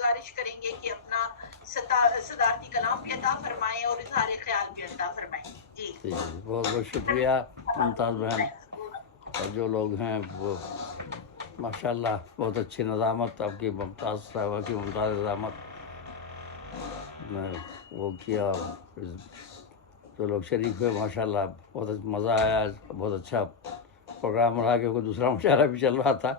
گزارش کریں گے کہ اپنا صدارتی کلام بھی عطا فرمائیں اور اظہار خیال بھی عطا فرمائیں. جی بہت بہت شکریہ ممتاز بہن. اور جو لوگ ہیں وہ ماشاء اللہ بہت اچھی نظامت آپ کی، ممتاز صاحبہ کی ممتاز نظامت میں وہ کیا. جو لوگ شریک ہوئے ماشاء اللہ بہت مزہ آیا. بہت اچھا پروگرام رہا کیونکہ دوسرا مشاعرہ بھی چل رہا تھا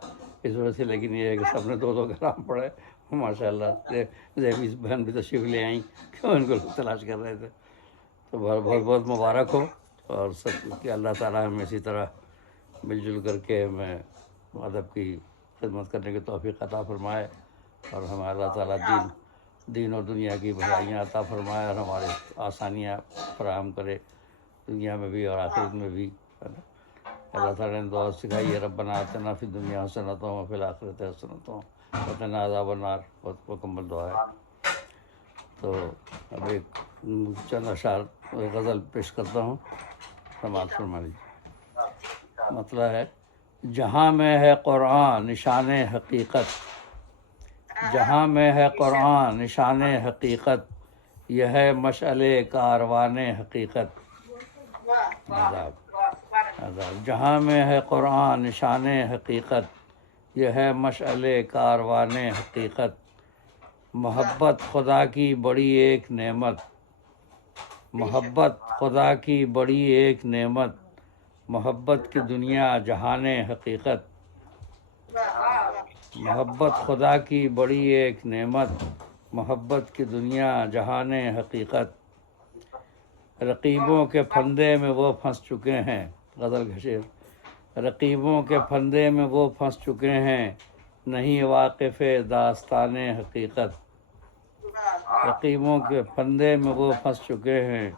اس وجہ سے، لیکن یہ ہے کہ سب نے دو دو کلام پڑھے ماشاء اللہ. زیبی بہن بھی تشریف لے آئیں کیوں ان کو لوگ تلاش کر رہے تھے. تو بہت بہت مبارک ہو، اور سب کہ اللہ تعالیٰ ہمیں اسی طرح مل جل کر کے ہمیں ادب کی خدمت کرنے کی توفیق عطا فرمائے، اور ہمیں اللہ تعالیٰ دین اور دنیا کی بھلائیاں عطا فرمائے، اور ہمارے آسانیاں فراہم کرے دنیا میں بھی اور آخرت میں بھی. اللہ تعالیٰ نے دعا سکھائی ہے ربنا آتنا فی الدنیا حسنۃ وفی الآخرۃ حسنۃ وقنا عذاب النار. بہت مکمل دعا ہے. تو اب ایک چند اشعار غزل پیش کرتا ہوں، سماعت فرما لیجیے. مطلب ہے: جہاں میں ہے قرآن نشان حقیقت، جہاں میں ہے قرآن نشان حقیقت، یہ ہے مشعل کاروان حقیقت. عذاب جہاں میں ہے قرآن نشان حقیقت، یہ ہے مشعل کاروان حقیقت. محبت خدا کی بڑی ایک نعمت، محبت خدا کی بڑی ایک نعمت، محبت کی دنیا جہان حقیقت. محبت خدا کی بڑی ایک نعمت، محبت کی دنیا جہان حقیقت. رقیبوں کے پھندے میں وہ پھنس چکے ہیں، غزل کا شعر. رقیبوں کے پھندے میں وہ پھنس چکے ہیں، نہیں واقف داستان حقیقت. رقیبوں کے پھندے میں وہ پھنس چکے ہیں،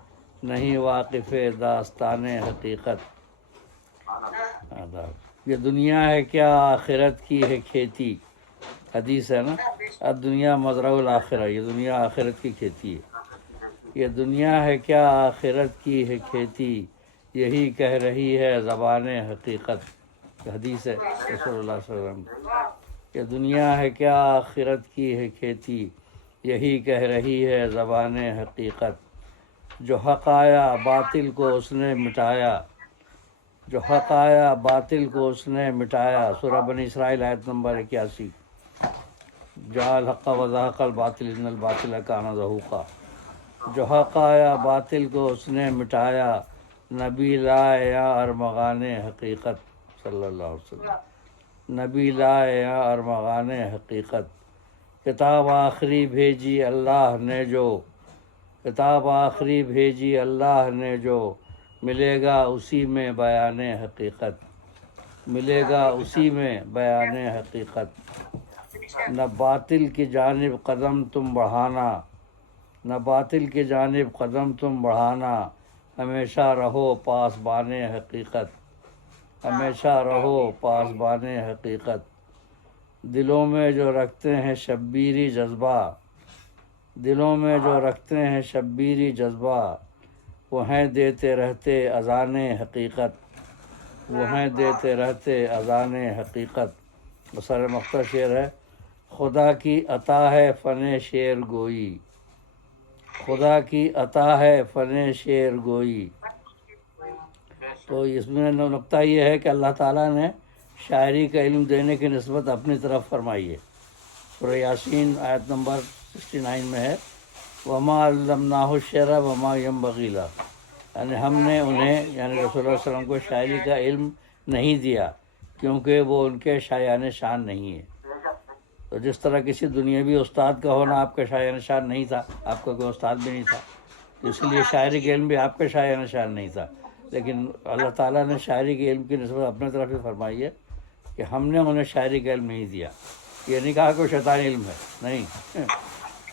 نہیں واقف داستان حقیقت. یہ دنیا ہے کیا آخرت کی ہے کھیتی، حدیث ہے نا، الدنیا مزرع الآخرہ، یہ دنیا آخرت کی کھیتی ہے. یہ دنیا ہے کیا آخرت کی ہے کھیتی، یہی کہہ رہی ہے زبان حقیقت. حدیث ہے رسول اللہ صلی اللہ علیہ وسلم. یہ دنیا ہے کیا آخرت کی ہے کھیتی، یہی کہہ رہی ہے زبان حقیقت. جو حق آیا باطل کو اس نے مٹایا، جو حق آیا باطل کو اس نے مٹایا. سورہ بنی اسرائیل آیت نمبر 81. جعل الحق وزهق الباطل ان الباطل کان زہوقا. جو حق آیا باطل کو اس نے مٹایا، نبی لائے یا ارمغان حقیقت صلی اللہ علیہ وسلم. نبی لائے یا ارمغان حقیقت. کتاب آخری بھیجی اللہ نے جو، کتاب آخری بھیجی اللہ نے جو، ملے گا اسی میں بیان حقیقت. ملے گا اسی میں بیان حقیقت. نہ باطل کی جانب قدم تم بڑھانا، نہ باطل کی جانب قدم تم بڑھانا، ہمیشہ رہو پاسبان حقیقت. ہمیشہ رہو پاسبان حقیقت. دلوں میں جو رکھتے ہیں شبیری جذبہ، دلوں میں جو رکھتے ہیں شبیری جذبہ، وہ ہیں دیتے رہتے اذان حقیقت. وہ ہیں دیتے رہتے اذان حقیقت. بسر مختصر شعر ہے: خدا کی عطا ہے فن شعر گوئی، خدا کی عطا ہے فن شعر گوئی. تو اس میں نقطہ یہ ہے کہ اللہ تعالیٰ نے شاعری کا علم دینے کی نسبت اپنی طرف فرمائی ہے. سورہ یاسین آیت نمبر 69 میں ہے: وما علمناہ الشعر وما ینبغی لہ. یعنی ہم نے انہیں، یعنی رسول اللہ صلی اللہ علیہ وسلم کو شاعری کا علم نہیں دیا کیونکہ وہ ان کے شایان شان نہیں ہے. تو جس طرح کسی دنیاوی استاد کا ہونا آپ کا شایان شان نہیں تھا، آپ کا کوئی استاد بھی نہیں تھا، تو اس لیے شاعری کے علم بھی آپ کا شایان شان نہیں تھا. لیکن اللہ تعالیٰ نے شاعری کے علم کی نسبت اپنے طرف ہی فرمائی ہے کہ ہم نے انہیں شاعری کا علم نہیں دیا. یہ نہیں کہا کہ وہ شیطانی علم ہے، نہیں.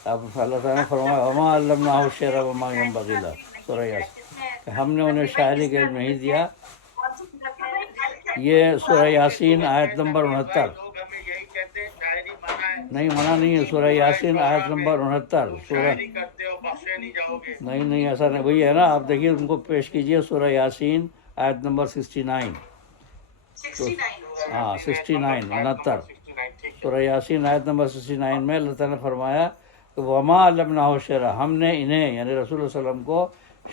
اب اللہ تعالیٰ نے فرمایا وما علمناہ الشعر وما ینبغی لہ، سورہ یاسین، کہ ہم نے انہیں شاعری کا علم نہیں دیا. یہ سورہ یاسین آیت نمبر 69. نہیں منع نہیں ہے، سورہ یاسین آیت نمبر 69. سورہ نہیں ایسا نہیں، وہی ہے نا. آپ دیکھیے ان کو پیش کیجئے سورہ یاسین آیت نمبر 69. ہاں 69 69. سورہ یاسین آیت نمبر 69 میں اللہ تعالیٰ نے فرمایا کہ وما علمناہ شعرا، ہم نے انہیں یعنی رسول اللہ صلی اللہ علیہ وسلم کو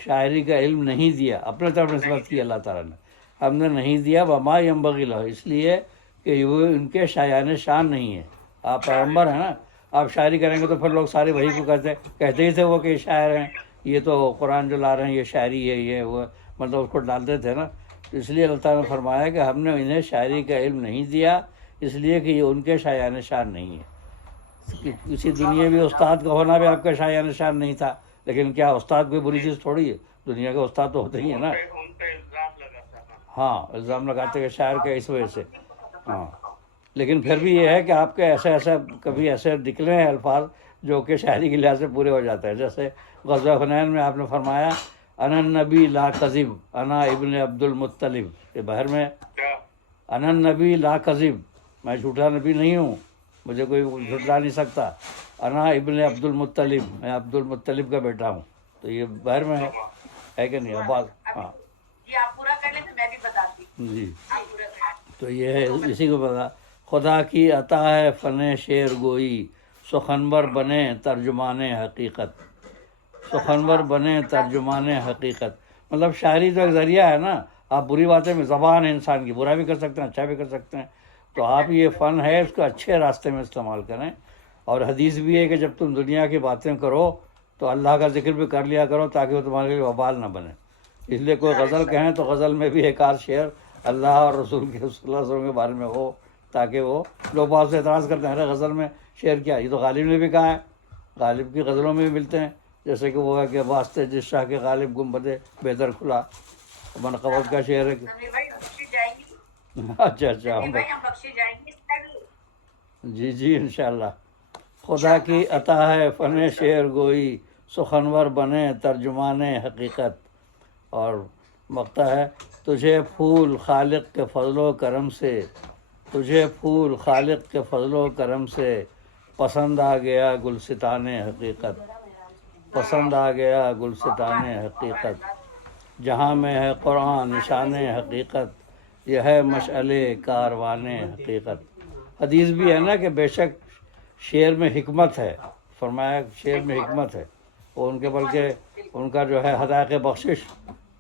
شاعری کا علم نہیں دیا، اپنے طرف نسبت کی اللہ تعالیٰ نے، ہم نے نہیں دیا، وما ینبغی لہ، اس لیے کہ وہ ان کے شایان شان نہیں ہے، آپ پیغمبر ہیں نا، آپ شاعری کریں گے تو پھر لوگ سارے وہی کو کہتے ہی تھے وہ کہ شاعر ہیں، یہ تو قرآن جو لا رہے ہیں یہ شاعری ہے، یہ وہ مطلب اس کو ڈالتے تھے نا، تو اس لیے اللہ تعالیٰ نے فرمایا کہ ہم نے انہیں شاعری کا علم نہیں دیا، اس لیے کہ یہ ان کے شایان شان نہیں ہے۔ کسی دنیاوی استاد کا ہونا بھی آپ کا شایان شان نہیں تھا، لیکن کیا استاد کوئی بری چیز تھوڑی ہے، دنیا کے استاد تو ہوتے ہی ہیں نا۔ ہاں الزام لگاتے کہ شاعر کا اس وجہ سے، ہاں لیکن پھر بھی یہ ہے کہ آپ کے ایسے کبھی ایسے نکلے ہیں الفاظ جو کہ شاعری کے لحاظ سے پورے ہو جاتے ہیں، جیسے غزوہ حنین میں آپ نے فرمایا انا النبی لا کذب انا ابن عبد المطلب، یہ باہر میں انا النبی لا کذب، میں جھوٹا نبی نہیں ہوں، مجھے کوئی جھٹلا نہیں سکتا، انا ابن عبد المطلب، میں عبد المطلب کا بیٹا ہوں، تو یہ باہر میں ہے کہ نہیں آواز؟ ہاں جی آپ پورا کر لیں تو میں بھی بتاتی ہوں۔ جی، آپ پورا کر لیں۔ تو یہ ہے اسی کو پتا، خدا کی عطا ہے فن شعر گوئی، سخنور بنے ترجمان حقیقت، سخنور بنے ترجمان حقیقت، مطلب شاعری تو ایک ذریعہ ہے نا، آپ بری باتیں میں، زبان ہے انسان کی، برا بھی کر سکتے ہیں اچھا بھی کر سکتے ہیں، تو آپ یہ فن ہے اس کو اچھے راستے میں استعمال کریں، اور حدیث بھی ہے کہ جب تم دنیا کی باتیں کرو تو اللہ کا ذکر بھی کر لیا کرو تاکہ وہ تمہارے لیے وبال نہ بنے، اس لیے کوئی غزل کہیں تو غزل میں بھی ایک آدھ شعر اللہ اور رسول کے صلی اللہ علیہ وسلم کے بارے میں ہو، تاکہ وہ لوگ بہت سے اعتراض کرتے ہیں ارے غزل میں شعر کیا، یہ تو غالب نے بھی کہا ہے، غالب کی غزلوں میں بھی ملتے ہیں، جیسے کہ وہ ہے کہ واسطے جس شاہ کے غالب گنبد بہتر کھلا، منقبت کا شعر ہے کہ سمیع بھائی بخشی جائیں گی، اچھا سمیع بھائی ہم بخشی جائیں گے۔ جی جی انشاءاللہ۔ خدا کی عطا ہے فن شعر گوئی، سخنور بنے ترجمان حقیقت، اور مقطع ہے تجھے پھول خالق کے فضل و کرم سے، تجھے پھول خالق کے فضل و کرم سے، پسند آ گیا گلستان حقیقت، پسند آ گیا گلستان حقیقت، جہاں میں ہے قرآن نشان حقیقت، یہ ہے مشعل کاروان حقیقت۔ حدیث بھی ہے نا کہ بے شک شعر میں حکمت ہے، فرمایا شعر میں حکمت ہے، اور ان کے بلکہ ان کا جو ہے حدائق بخشش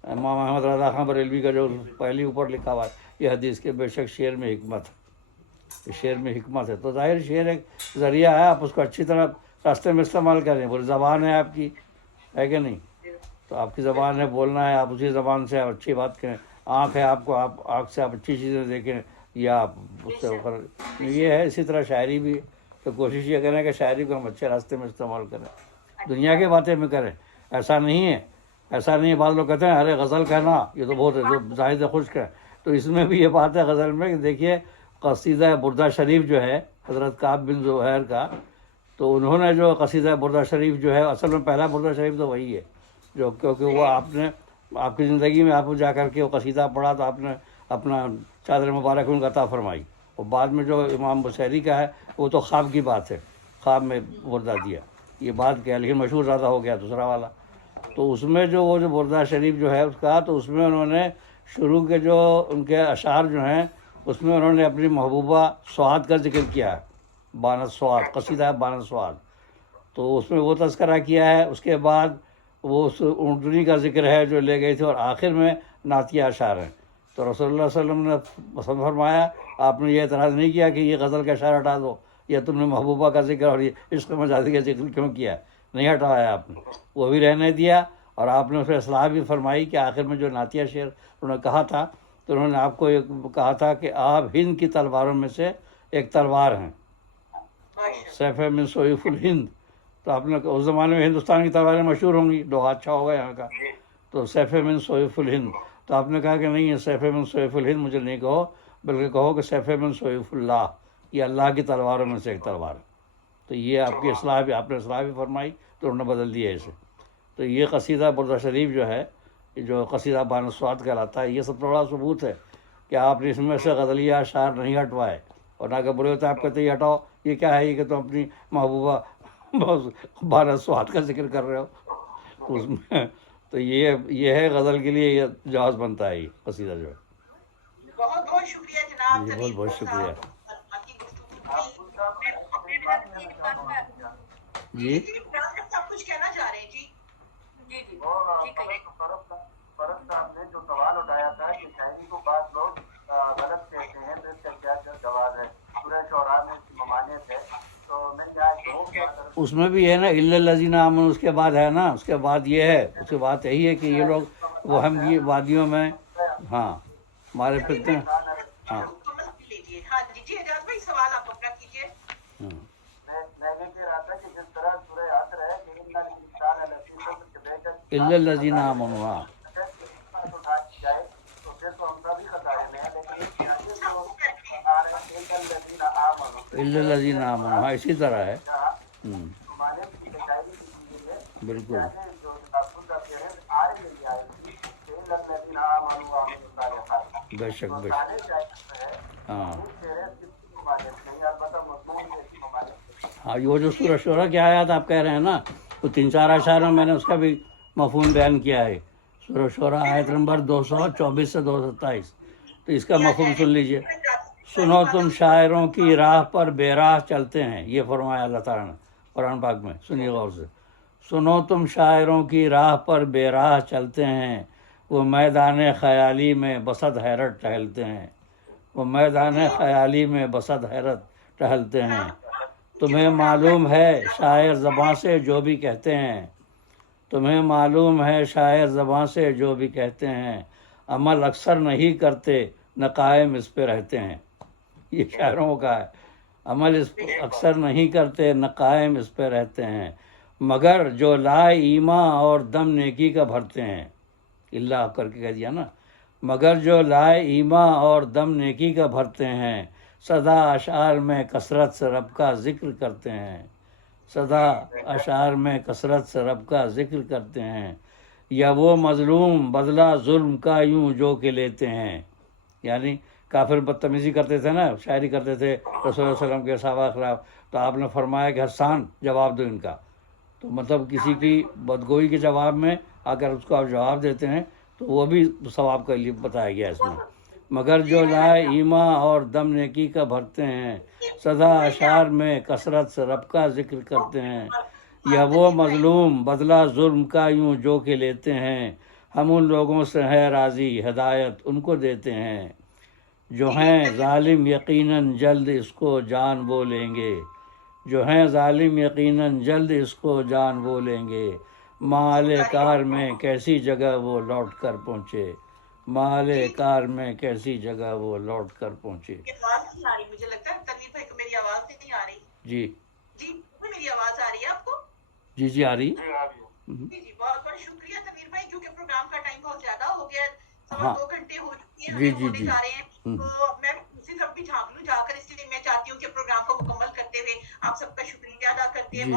امام احمد رضا خان بریلوی کا جو پہلی اوپر لکھا ہوا ہے یہ حدیث کے بے شک شعر میں حکمت ہے، شعر میں حکمت ہے، تو ظاہر شعر ایک ذریعہ ہے، آپ اس کو اچھی طرح راستے میں استعمال کریں، پوری زبان ہے آپ کی، ہے کہ نہیں، تو آپ کی زبان ہے، بولنا ہے، آپ اسی زبان سے آپ اچھی بات کریں، آنکھ ہے آپ کو، آپ آنکھ سے آپ اچھی چیزیں دیکھیں یا آپ اس سے اوپر، یہ ہے اسی طرح شاعری بھی، تو کوشش یہ کریں کہ شاعری کو ہم اچھے راستے میں استعمال کریں، دنیا کی باتیں میں کریں، ایسا نہیں ہے، ایسا نہیں ہے، بعض لوگ کہتے ہیں ارے غزل کہنا یہ تو بہت زاہد خشک ہے، تو اس میں بھی یہ بات ہے غزل میں کہ دیکھیے قصیدہ بردہ شریف جو ہے حضرت کعب بن زہیر کا، تو انہوں نے جو قصیدہ بردہ شریف جو ہے اصل میں پہلا بردہ شریف تو وہی ہے جو، کیونکہ وہ آپ نے آپ کی زندگی میں آپ جا کر کے وہ قصیدہ پڑھا تو آپ نے اپنا چادر مبارک ان کو عطا فرمائی، اور بعد میں جو امام بصیری کا ہے وہ تو خواب کی بات ہے، خواب میں بردہ دیا، یہ بات کیا، لیکن مشہور زیادہ ہو گیا دوسرا والا، تو اس میں جو وہ جو بردہ شریف جو ہے اس کا، تو اس میں انہوں نے شروع کے جو ان کے اشعار جو ہیں اس میں انہوں نے اپنی محبوبہ سعاد کا ذکر کیا ہے، بانت سعاد، قصیدہ ہے بانت سعاد، تو اس میں وہ تذکرہ کیا ہے، اس کے بعد وہ اس اونٹنی کا ذکر ہے جو لے گئی تھی، اور آخر میں نعتیہ اشعار ہیں، تو رسول اللہ صلی اللہ علیہ وسلم نے پسند فرمایا، آپ نے یہ اعتراض نہیں کیا کہ یہ غزل کا اشعار ہٹا دو، یا تم نے محبوبہ کا ذکر اور یہ عشق مجازی کا ذکر کیوں کیا ہے، نہیں ہٹوایا آپ نے، وہ بھی رہنے دیا، اور آپ نے اسے اصلاح بھی فرمائی کہ آخر میں جو نعتیہ شعر انہوں نے کہا تھا، تو انہوں نے آپ کو یہ کہا تھا کہ آپ ہند کی تلواروں میں سے ایک تلوار ہیں، سیف من سیوف الہند، تو آپ نے اس زمانے میں ہندوستان کی تلواریں مشہور ہوں گی، لوہا اچھا ہوگا یہاں کا، تو سیف من سیوف الہند، تو آپ نے کہا کہ نہیں یہ سیف من سیوف الہند مجھے نہیں کہو، بلکہ کہو کہ سیف من سیوف اللہ، یہ اللہ کی تلواروں میں سے ایک تلوار ہے، تو یہ آپ کی اصلاح بھی، آپ نے اصلاح بھی فرمائی تو انہوں نے بدل دیا اسے، تو یہ قصیدہ بردہ شریف جو ہے جو قصیدہ بانت سعاد کہلاتا ہے، یہ سب بڑا ثبوت ہے کہ آپ نے اس میں سے غزلیہ اشعار نہیں ہٹوائے، اور نہ کہ برے ہوتے آپ کہتے یہ ہٹاؤ، یہ کیا ہے یہ کہ تم اپنی محبوبہ بانت سعاد کا ذکر کر رہے ہو، تو اس میں تو یہ ہے غزل کے لیے یہ جواز بنتا ہے، یہ قصیدہ جو ہے۔ بہت بہت شکریہ جناب، جی بہت بہت شکریہ۔ آپ کی گفتگو تھی جی سب کچھ کہنا چاہ رہے ہیں جی. جی جی فرق صاحب نے جو سوال اٹھایا تھا کہ شاعری کو بعض لوگ غلط کہتے ہیں تو اس کا کیا جواب ہے. سورہ شعراء میں اس کی ممانعت ہے تو میں اس میں بھی ہے نا الا الذین آمنوا، اس کے بعد ہے نا، اس کے بعد یہ ہے، اس کے بعد یہی ہے کہ یہ لوگ وہ ہم یہ وادیوں میں ہاں ہمارے پھرتے ہیں. ہاں لیجیے. ہاں جی جی اعجاز بھائی سوال آپ اپنا کیجیے. میں یہ کہہ رہا تھا کہ جس طرح سورہ عصر ہے کہ ان الانسان لفی خسر کے بے شک الا الذین آمنوا، ہاں اٹھا جائے تو پھر تو ہم سبھی خطائے میں ہیں. لیکن آگے جو آ رہے ہیں ان الذین آمنوا، الا الذین آمنوا، ہاں اسی طرح ہے. ہمارے کی شاعری کی چیز ہے. بالکل جو تفصیل کا کہہ رہے ہیں آ رہی ہے آئے گی کہ ان الذین آمنوا وعملوا الصالحات. بے شک تو بے سارے شک شاعر ہے ہاں یہ کہہ رہے ہیں کس کی ممانعت نہیں، البتہ مضمون کی ممانعت نہیں. ہاں یہ جو سورہ شعراء کی آیات آپ کہہ رہے ہیں نا، تو 3-4 اشعار میں نے اس کا بھی مفہوم بیان کیا ہے. سورہ شعراء آیت نمبر 224 سے 227، تو اس کا مفہوم سن لیجئے. سنو تم شاعروں کی راہ پر بے راہ چلتے ہیں، یہ فرمایا اللہ تعالیٰ نے قرآن پاک میں، سنیے غور سے. سنو تم شاعروں کی راہ پر بے راہ چلتے ہیں، وہ میدان خیالی میں بسط حیرت ٹہلتے ہیں. وہ میدان خیالی میں بسط حیرت ٹہلتے ہیں. تمہیں معلوم ہے شاعر زباں سے جو بھی کہتے ہیں، تمہیں معلوم ہے شاعر زباں سے جو بھی کہتے ہیں، عمل اکثر نہیں کرتے نہ قائم اس پہ رہتے ہیں. یہ شاعروں کا ہے، عمل اس اکثر نہیں کرتے نہ قائم اس پہ رہتے ہیں، مگر جو لائے ایمان اور دم نیکی کا بھرتے ہیں. اللہ کر کے کہہ دیا نا، مگر جو لائے ایمان اور دم نیکی کا بھرتے ہیں، سدا اشعار میں کثرت سے رب کا ذکر کرتے ہیں. سدا اشعار میں کثرت سے رب کا ذکر کرتے ہیں. یا وہ مظلوم بدلہ ظلم کا یوں جو کہ لیتے ہیں. یعنی کافر بدتمیزی کرتے تھے نا، شاعری کرتے تھے رسول اللہ علیہ وسلم کے صحابہ خلاف، تو آپ نے فرمایا کہ حسان جواب دو ان کا. تو مطلب کسی کی بدگوئی کے جواب میں اگر اس کو آپ جواب دیتے ہیں تو وہ بھی ثواب کے لیے بتایا گیا اس میں. مگر جو لائے ایمان اور دم نیکی کا بھرتے ہیں، سدا اشعار میں کثرت سے رب کا ذکر کرتے ہیں. یا وہ مظلوم بدلہ ظلم کا یوں جو کہ لیتے ہیں، ہم ان لوگوں سے ہے راضی ہدایت ان کو دیتے ہیں. جو ہیں ظالم یقیناً جلد اس کو جان وہ لیں گے، جو ہیں ظالم یقیناً جلد اس کو جان وہ لیں گے. مال کار میں کیسی جگہ وہ لوٹ کر پہنچے، مال کار میں کیسی جگہ وہ لوٹ کر پہنچے. آواز نہیں آ رہی، مجھے لگتا ہے تنویر بھائی کو میری آواز نہیں آ رہی. جی جی میری آواز آ رہی ہے آپ کو؟ جی جی آ رہی. جی جی بہت بہت شکریہ تنویر بھائی، کیونکہ پروگرام کا ٹائم بہت زیادہ ہو گیا ہے، ہاں 2 گھنٹے ہو چکے ہیں، جی ہمیں جی ہونے جی جا رہے ہیں. تو میں اسی طرف بھی جھانک لوں جا کر، اس لیے میں چاہتی ہوں کہ پروگرام کو مکمل کرتے ہوئے آپ سب کا شکریہ ادا کرتے ہیں. جی